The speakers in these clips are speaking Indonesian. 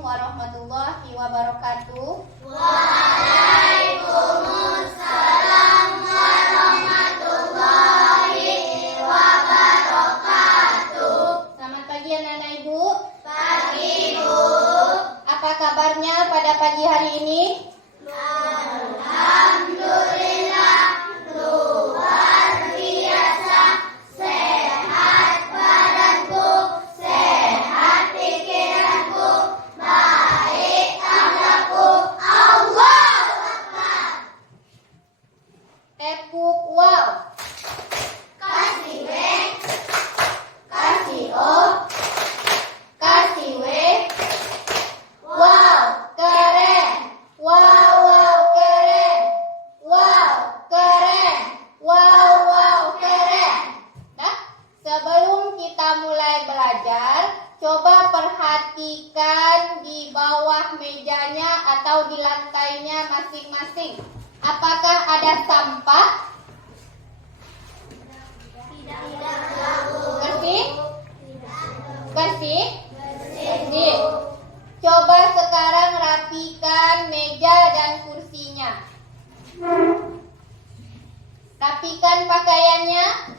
warahmatullahi wabarakatuh. Waalaikumsalam warahmatullahi wabarakatuh. Selamat pagi anak-anak Ibu. Pagi Bu. Apa kabarnya pada pagi hari ini? Alhamdulillah luar biasa. Sehat badanku, sehat pikiranku, baik akhlakku. Allahu Akbar. Tepuk wow. Kasih W, kasih O, kasih W. Wow, keren. Wow, wow, keren. Wow, keren. Wow, wow, keren. Nah, sebelum kita mulai belajar, coba perhatikan di bawah mejanya atau di lantainya masing-masing. Apakah ada sampah? Bersih? Bersih? Bersih. Coba sekarang rapikan meja dan kursinya. Rapikan pakaiannya.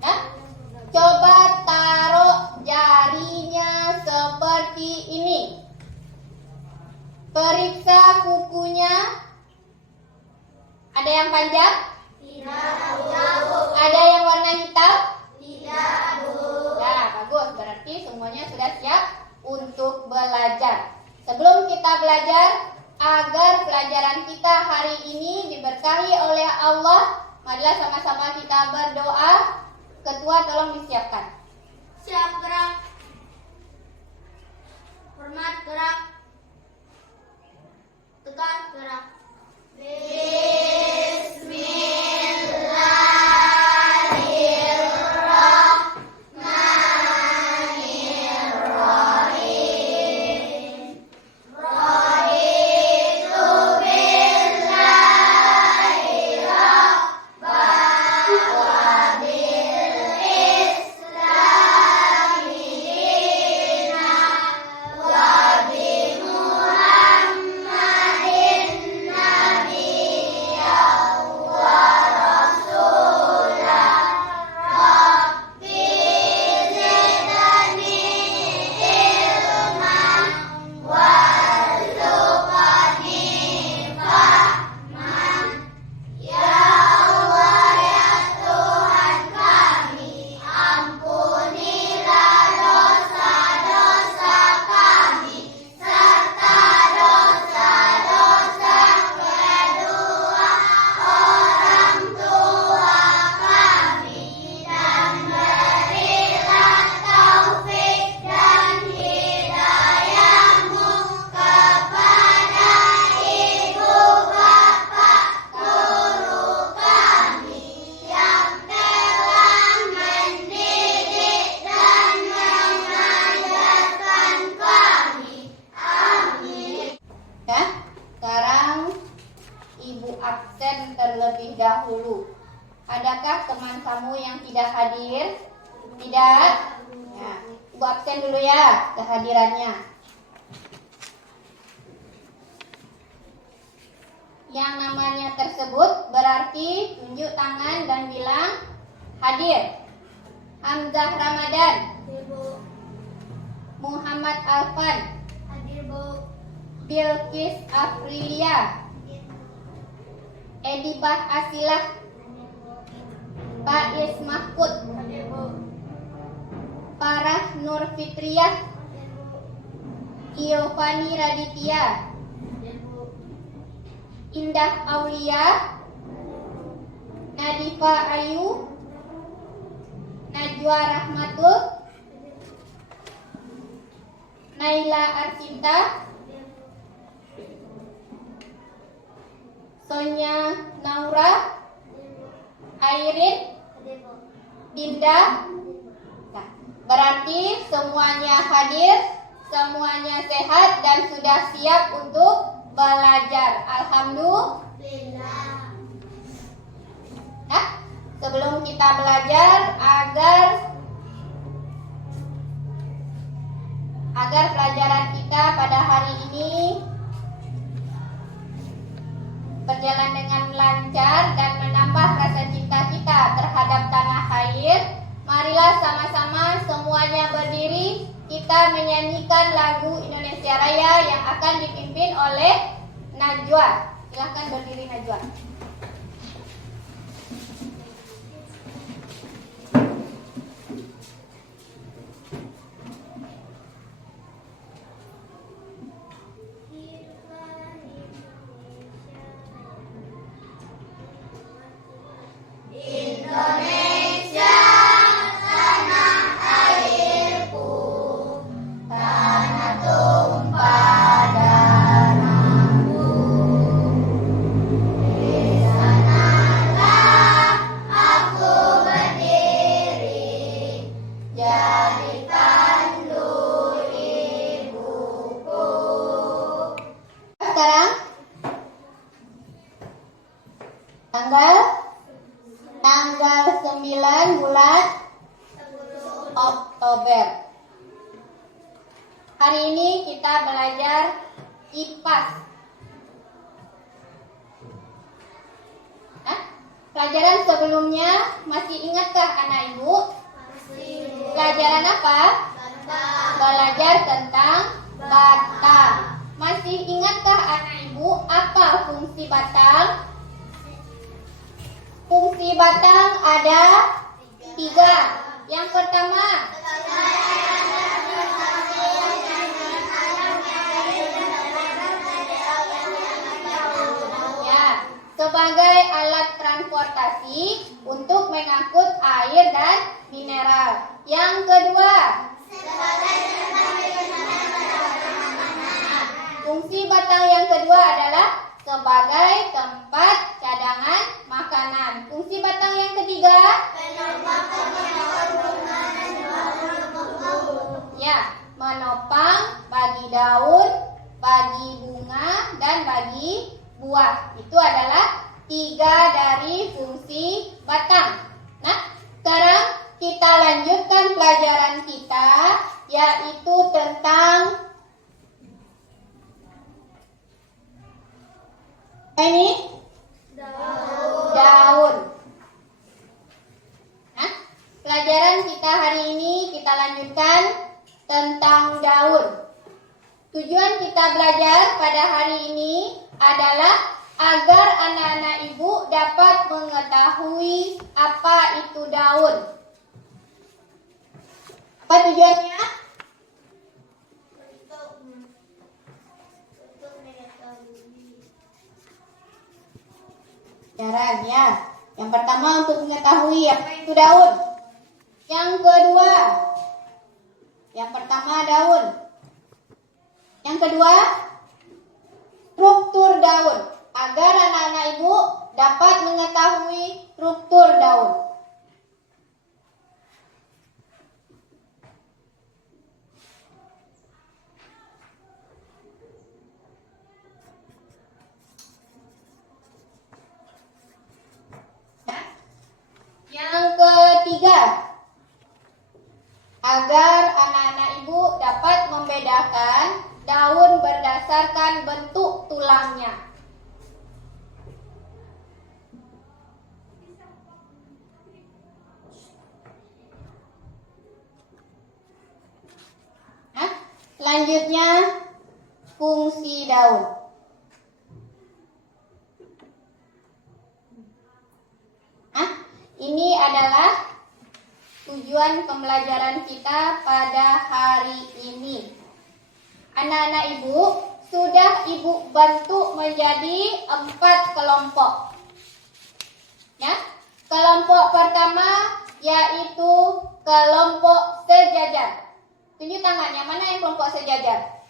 Nah, coba taruh jarinya seperti ini. Periksa kukunya. Ada yang panjang? Ada yang warna hitam? Ya, bagus. Berarti semuanya sudah siap untuk belajar. Sebelum kita belajar, agar pelajaran kita hari ini diberkahi oleh Allah, marilah sama-sama kita berdoa. Ketua tolong disiapkan. Siap gerak. Hormat gerak. Tegak gerak. Bismillahirrahmanirrahim. Raditu billahi rabban wa bil islami dinan wa bi Muhammadin nabiyyan wa rasulah. Rabbi zidni ilman warzuqni fahman. Ya Allah, ya Tuhan kami, ampunilah dosa-dosa kami serta dosa-dosa kedua orang tua kami, dan berilah taufik dan hidayah-Mu kepada ibu bapak guru kami yang telah mendidik dan mengajarkan kami. Amin. Ya, sekarang Ibu absen terlebih dahulu. Adakah teman kamu yang tidak hadir? Tidak? Ya, Ibu absen dulu ya kehadirannya. Yang namanya tersebut berarti tunjuk tangan dan bilang hadir. Hamzah Ramadan, Muhammad Alfan, Hadir Bu. Bilqis Afrilia, Edibah Asilah, Faiz Mahfud, Farah Nur Fitriyah, Giovanni Raditya, Indah Aulia, Nadifa Ayu, Najwa Rahmatul, Naila Arcinta, Sonya Naura, Airin, Dinda. Nah, berarti semuanya hadir, semuanya sehat dan sudah siap untuk belajar. Alhamdulillah. Nah, sebelum kita belajar, agar agar pelajaran kita pada hari ini berjalan dengan lancar dan menambah rasa cinta kita terhadap tanah air. Marilah sama-sama semuanya berdiri, kita menyanyikan lagu Indonesia Raya yang akan dipimpin oleh Najwa. Silahkan berdiri Najwa. Indonesia, tanah airku, tanah tumpah darahku. Di sanalah aku berdiri, jadi pandu ibuku. Sekarang tanggal 9 bulan Oktober. Hari ini kita belajar IPAS. Pelajaran sebelumnya masih ingatkah anak ibu? Pelajaran apa? Belajar tentang batang. Masih ingatkah anak ibu apa fungsi batang? Fungsi batang ada 3. Yang pertama, ya, sebagai alat transportasi untuk mengangkut air dan mineral. Yang kedua, fungsi batang yang kedua adalah sebagai tempat cadangan makanan. Fungsi batang yang ketiga, ya, menopang bagi daun, bagi bunga, dan bagi buah. Itu adalah 3 dari fungsi batang. Nah, sekarang kita lanjutkan pelajaran kita, yaitu tentang daun. Nah, pelajaran kita hari ini kita lanjutkan tentang daun. Tujuan kita belajar pada hari ini adalah agar anak-anak ibu dapat mengetahui apa itu daun. Apa tujuannya? Caranya, yang pertama untuk mengetahui apa itu daun. Yang kedua, yang pertama daun. Yang kedua, struktur daun. Agar anak-anak ibu dapat mengetahui struktur daun. Yang ketiga, agar anak-anak ibu dapat membedakan daun berdasarkan bentuk tulangnya. Nah, selanjutnya fungsi daun. Ini adalah tujuan pembelajaran kita pada hari ini. Anak-anak ibu, sudah ibu bentuk menjadi 4 kelompok. Ya, kelompok pertama yaitu kelompok sejajar. Tunjuk tangannya, mana yang kelompok sejajar?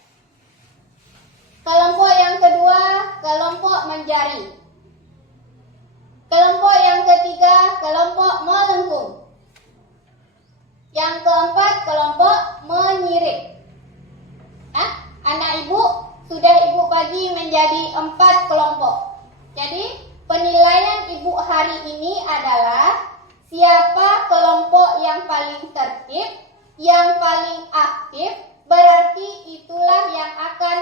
Kelompok yang kedua, kelompok menjari. Kelompok yang ketiga, kelompok melengkung. Yang keempat, kelompok menyirik. Nah, anak ibu sudah ibu bagi menjadi 4 kelompok. Jadi, penilaian ibu hari ini adalah siapa kelompok yang paling tertib, yang paling aktif berarti itulah yang akan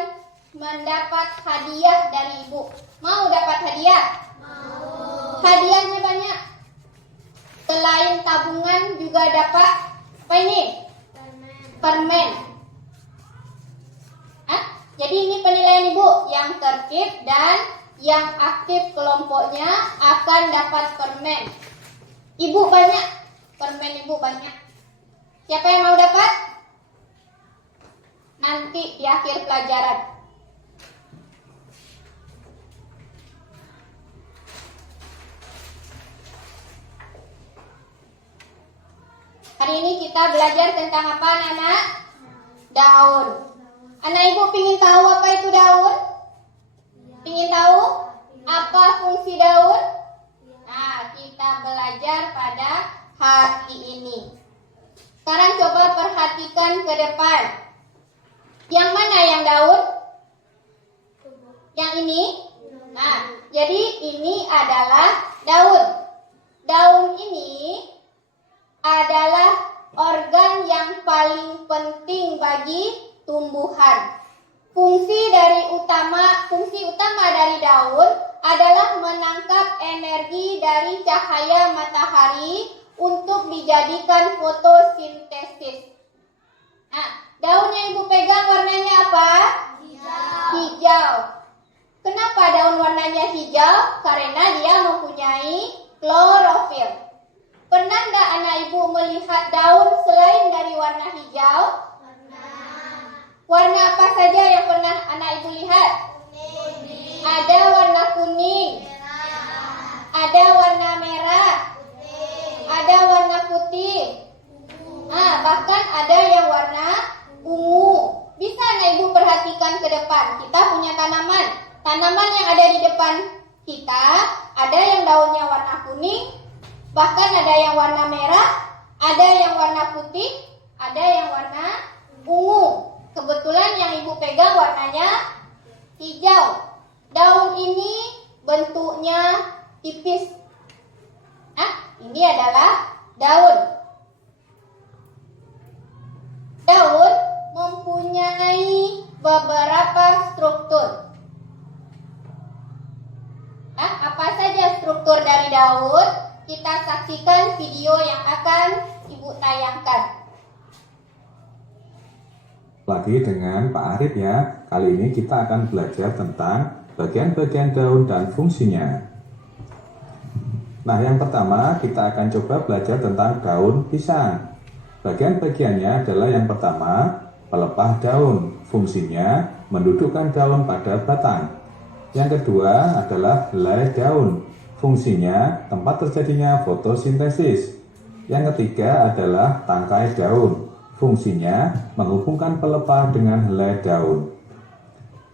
mendapat hadiah dari ibu. Mau dapat hadiah? Mau. Hadiahnya banyak. Selain tabungan juga dapat apa ini? Permen. Jadi ini penilaian ibu. Yang tertib dan yang aktif kelompoknya akan dapat permen. Ibu banyak. Permen ibu banyak. Siapa yang mau dapat? Nanti di akhir pelajaran. Hari ini kita belajar tentang apa, anak-anak? Daun. Anak ibu ingin tahu apa itu daun? Ingin tahu apa fungsi daun? Nah, kita belajar pada hari ini. Sekarang coba perhatikan ke depan. Yang mana yang daun? Yang ini? Nah, jadi ini adalah daun. Daun ini adalah organ yang paling penting bagi tumbuhan. Fungsi utama dari daun adalah menangkap energi dari cahaya matahari untuk dijadikan fotosintesis. Nah, daun yang ibu pegang warnanya apa? Hijau. Kenapa daun warnanya hijau? Karena dia mempunyai klorofil. Pernah nggak anak ibu melihat daun selain dari warna hijau? Warna apa saja yang pernah anak ibu lihat? Kuning. Ada warna kuning, ada warna merah, ada warna putih. Nah, bahkan ada yang warna ungu. Bisa anak ibu perhatikan ke depan. Kita punya tanaman. Tanaman yang ada di depan kita, ada yang daunnya warna kuning, bahkan ada yang warna merah, ada yang warna putih, ada yang warna ungu. Kebetulan yang ibu pegang warnanya hijau. Daun ini bentuknya tipis. Nah, ini adalah daun. Daun mempunyai beberapa struktur. Nah, apa saja struktur dari daun? Kita saksikan video yang akan ibu tayangkan. Lagi dengan Pak Arif ya. Kali ini kita akan belajar tentang bagian-bagian daun dan fungsinya. Nah, yang pertama kita akan coba belajar tentang daun pisang. Bagian-bagiannya adalah yang pertama, pelepah daun. Fungsinya mendudukkan daun pada batang. Yang kedua adalah helai daun. Fungsinya tempat terjadinya fotosintesis. Yang ketiga adalah tangkai daun. Fungsinya menghubungkan pelepah dengan helai daun.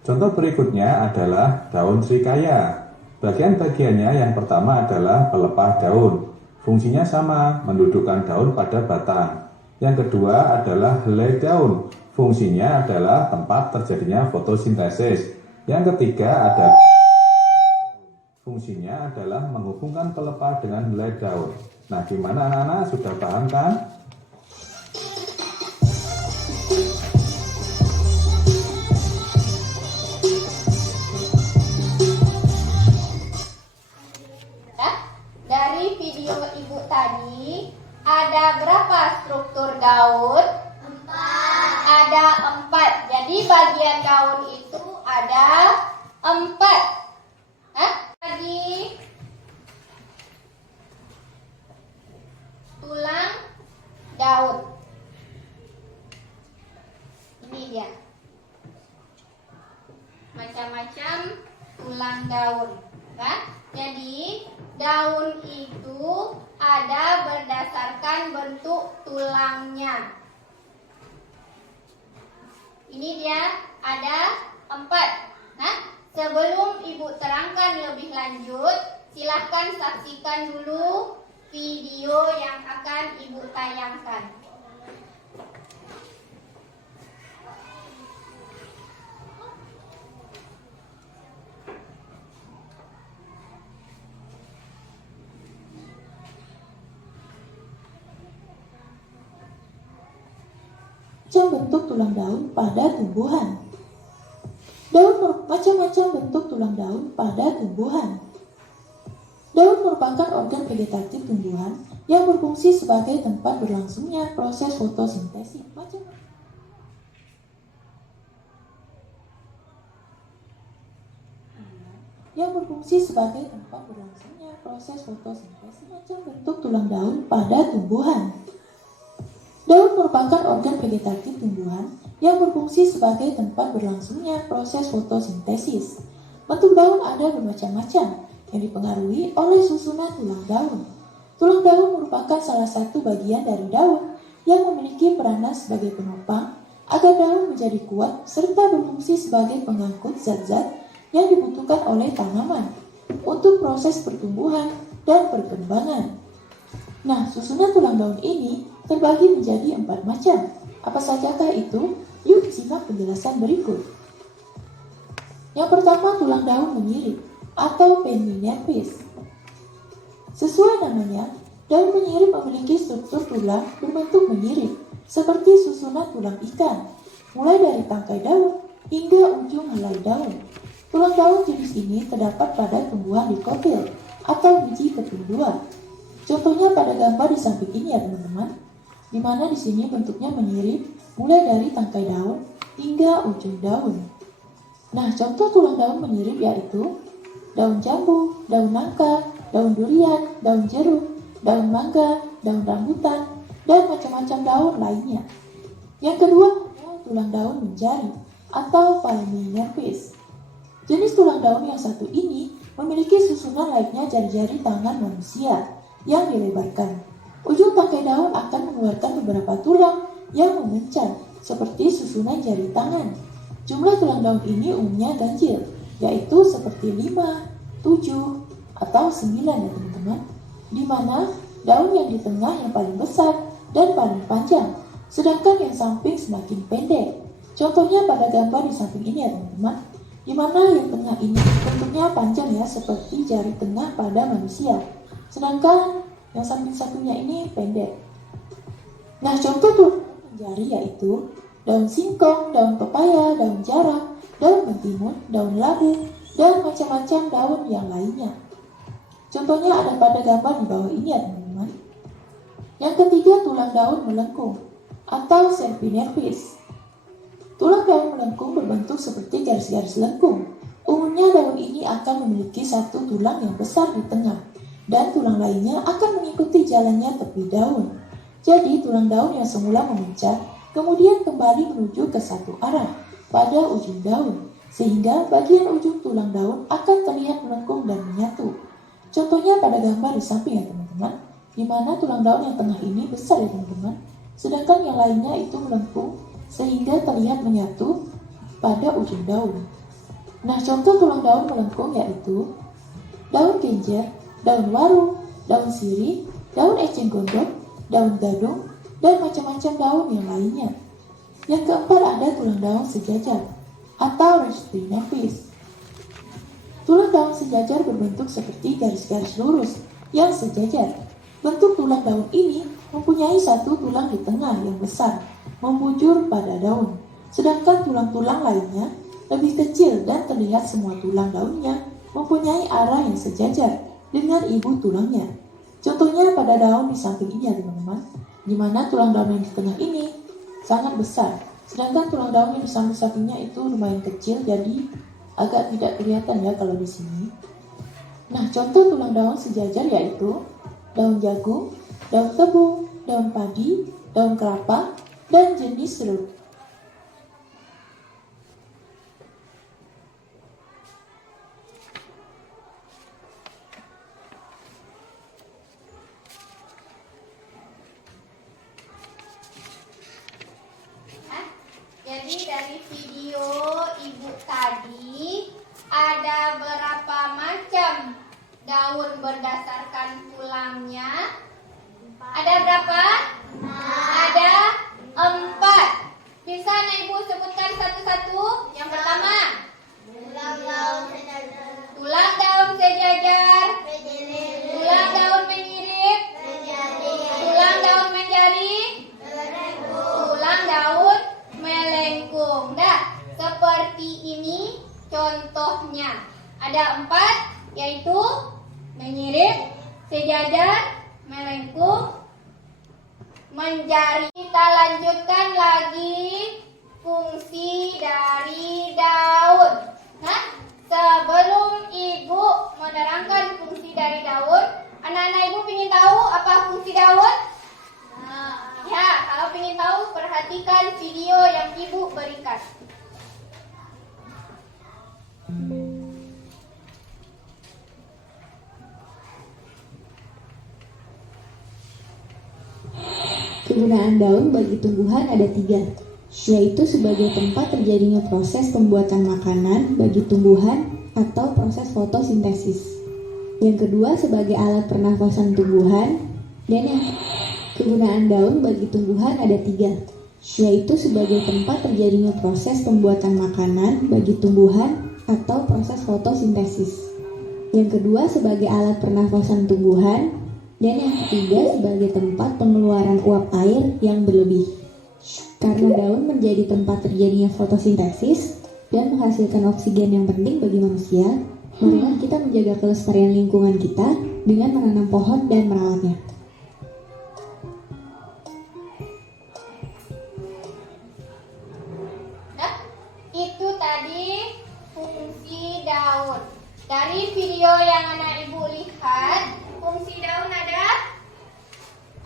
Contoh berikutnya adalah daun srikaya. Bagian-bagiannya yang pertama adalah pelepah daun. Fungsinya sama, mendudukkan daun pada batang. Yang kedua adalah helai daun. Fungsinya adalah tempat terjadinya fotosintesis. Yang ketiga adalah fungsinya adalah menghubungkan pelepah dengan helai daun. Nah, gimana anak-anak? Sudah paham kan? Dari video ibu tadi, ada berapa struktur daun? 4. Ada 4. Jadi bagian daun itu ada 4. Lagi tulang daun. Ini dia. Macam-macam tulang daun, kan? Jadi daun itu ada berdasarkan bentuk tulangnya. Ini dia ada 4. Nah, sebelum ibu terangkan lebih lanjut, silahkan saksikan dulu video yang akan ibu tayangkan. macam bentuk tulang daun pada tumbuhan. Macam-macam bentuk tulang daun pada tumbuhan. Daun merupakan organ vegetatif tumbuhan yang berfungsi sebagai tempat berlangsungnya proses fotosintesis. Macam bentuk tulang daun pada tumbuhan. Daun merupakan organ vegetatif tumbuhan yang berfungsi sebagai tempat berlangsungnya proses fotosintesis. Bentuk daun ada bermacam-macam yang dipengaruhi oleh susunan tulang daun. Tulang daun merupakan salah satu bagian dari daun yang memiliki peranan sebagai penopang agar daun menjadi kuat serta berfungsi sebagai pengangkut zat-zat yang dibutuhkan oleh tanaman untuk proses pertumbuhan dan perkembangan. Nah, susunan tulang daun ini terbagi menjadi 4 macam. Apa sajakah itu? Yuk simak penjelasan berikut. Yang pertama, tulang daun menyirip atau peninervis. Sesuai namanya, daun menyirip memiliki struktur tulang berbentuk menyirip, seperti susunan tulang ikan, mulai dari tangkai daun hingga ujung helai daun. Tulang daun jenis ini terdapat pada tumbuhan dikotil atau biji ketumbuhan. Contohnya pada gambar di samping ini ya teman-teman, di mana di sini bentuknya menyirip mulai dari tangkai daun hingga ujung daun. Nah, contoh tulang daun menyirip yaitu daun jambu, daun nangka, daun durian, daun jeruk, daun mangga, daun rambutan, dan macam-macam daun lainnya. Yang kedua, tulang daun menjari atau palminervis. Jenis tulang daun yang satu ini memiliki susunan layaknya jari-jari tangan manusia yang dilebarkan. Ujung tangkai daun akan mengeluarkan beberapa tulang yang memencar seperti susunan jari tangan. Jumlah tulang daun ini umumnya ganjil, yaitu seperti 5, 7, atau 9 ya teman-teman, di mana daun yang di tengah yang paling besar dan paling panjang, sedangkan yang samping semakin pendek. Contohnya pada gambar di samping ini ya teman-teman, di mana yang tengah ini bentuknya panjang ya seperti jari tengah pada manusia, sedangkan yang samping satunya ini pendek. Nah, contoh tulang menjari yaitu daun singkong, daun pepaya, daun jarak, daun mentimun, daun labu, dan macam-macam daun yang lainnya. Contohnya ada pada gambar di bawah ini ya teman-teman. Yang ketiga, tulang daun melengkung atau sempinervis. Tulang daun melengkung berbentuk seperti garis-garis lengkung. Umumnya daun ini akan memiliki satu tulang yang besar di tengah, dan tulang lainnya akan mengikuti jalannya tepi daun. Jadi tulang daun yang semula memencar, kemudian kembali menuju ke satu arah pada ujung daun, sehingga bagian ujung tulang daun akan terlihat melengkung dan menyatu. Contohnya pada gambar di samping ya teman-teman, di mana tulang daun yang tengah ini besar ya teman-teman, sedangkan yang lainnya itu melengkung sehingga terlihat menyatu pada ujung daun. Nah, contoh tulang daun melengkung yaitu daun genjer, daun waru, daun sirih, daun eceng gondok, daun gadung, dan macam-macam daun yang lainnya. Yang keempat ada tulang daun sejajar atau restinervis. Tulang daun sejajar berbentuk seperti garis-garis lurus yang sejajar. Bentuk tulang daun ini mempunyai satu tulang di tengah yang besar, membujur pada daun. Sedangkan tulang-tulang lainnya lebih kecil dan terlihat semua tulang daunnya mempunyai arah yang sejajar dengan ibu tulangnya. Contohnya pada daun di samping ini ya teman-teman, di mana tulang daun yang di tengah ini sangat besar, sedangkan tulang daun yang di samping-sampingnya itu lumayan kecil, jadi agak tidak kelihatan ya kalau di sini. Nah, contoh tulang daun sejajar yaitu daun jagung, daun tebu, daun padi, daun kelapa, dan jenis serut. Jadi dari video ibu tadi ada berapa macam daun berdasarkan tulangnya? Ada berapa? Ada 4. Bisa ibu sebutkan satu-satu? Yang pertama, tulang daun sejajar, tulang daun menyirip, tulang daun menjari, tulang daun contohnya. Ada 4, yaitu menyirip, sejajar, melengkung, menjari. Kita lanjutkan lagi fungsi dari daun. Nah, sebelum Ibu menerangkan fungsi dari daun, anak-anak Ibu ingin tahu apa fungsi daun? Ya, kalau ingin tahu, perhatikan video yang Ibu berikan. Kegunaan daun bagi tumbuhan ada 3, yaitu sebagai tempat terjadinya proses pembuatan makanan bagi tumbuhan atau proses fotosintesis. Yang kedua sebagai alat pernafasan tumbuhan, dan yang kegunaan daun bagi tumbuhan ada 3, yaitu sebagai tempat terjadinya proses pembuatan makanan bagi tumbuhan atau proses fotosintesis. Yang kedua sebagai alat pernafasan tumbuhan, dan yang ketiga sebagai tempat pengeluaran uap air yang berlebih. Karena daun menjadi tempat terjadinya fotosintesis dan menghasilkan oksigen yang penting bagi manusia, marilah kita menjaga kelestarian lingkungan kita dengan menanam pohon dan merawatnya. Nah, itu tadi fungsi daun. Dari video yang anak Ibu lihat, fungsi daun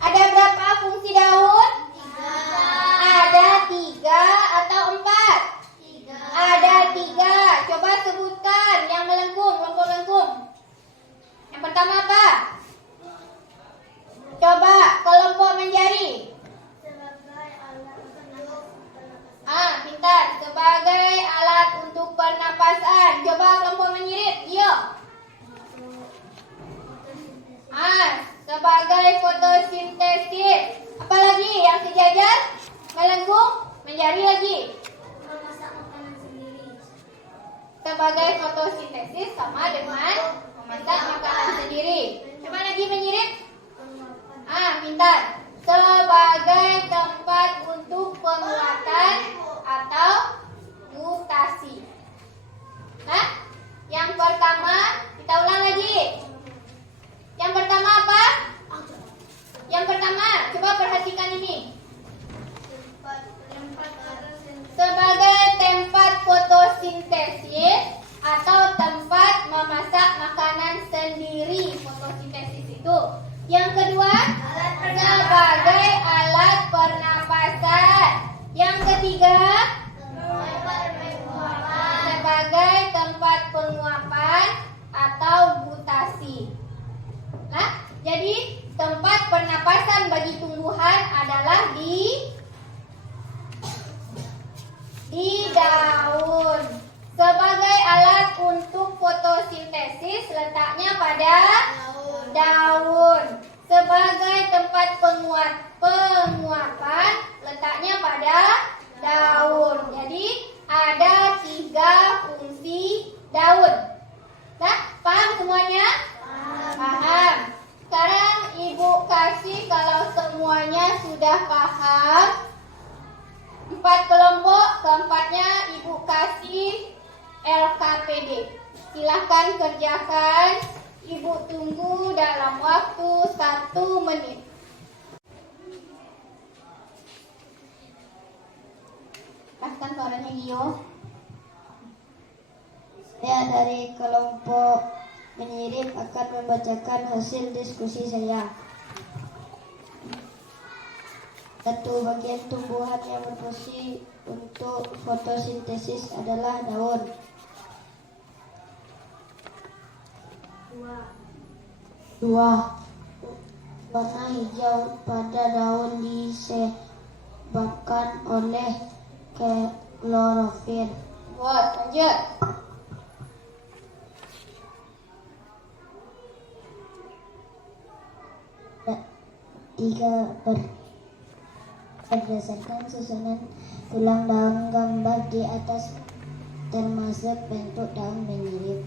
ada berapa fungsi daun? 3. Ada 3 atau 4? 3. Ada 3. Coba sebutkan yang melengkung, kelompok-melengkung. Yang pertama apa? Coba kelompok menjari. Sebagai alat untuk Pintar. Sebagai alat untuk pernapasan. Coba kelompok menyirip. Yo. Sebagai fotosintesis. Apalagi yang sejajar, melengkung, menjari lagi. memasak makanan sendiri. Sebagai fotosintesis sama dengan memasak makanan sendiri. Coba lagi menyirip. Pintar. Sebagai tempat untuk penguatan atau mutasi. Nah, yang pertama kita ulang lagi. Yang pertama apa? Yang pertama, coba perhatikan ini. Sebagai tempat fotosintesis atau tempat memasak makanan sendiri, fotosintesis itu. Yang kedua, sebagai alat pernapasan. Yang ketiga, sebagai tempat penguapan atau mutasi. Nah, jadi tempat pernapasan bagi tumbuhan adalah di daun. Sebagai alat untuk fotosintesis letaknya pada daun. Sebagai tempat penguapan letaknya pada daun. Jadi ada 3 fungsi daun. Nah, paham semuanya? Paham. Sekarang Ibu kasih, kalau semuanya sudah paham, 4 kelompok, keempatnya Ibu kasih LKPD. Silahkan kerjakan. Ibu tunggu dalam waktu 1 menit. Paskan suaranya Gio. Saya dari kelompok menyirip akan membacakan hasil diskusi saya. 1. Bagian tumbuhan yang berfungsi untuk fotosintesis adalah daun. 2. Warna hijau pada daun disebabkan oleh klorofil. Buat, lanjut. 3. Berdasarkan susunan tulang daun gambar di atas termasuk bentuk daun menyirip.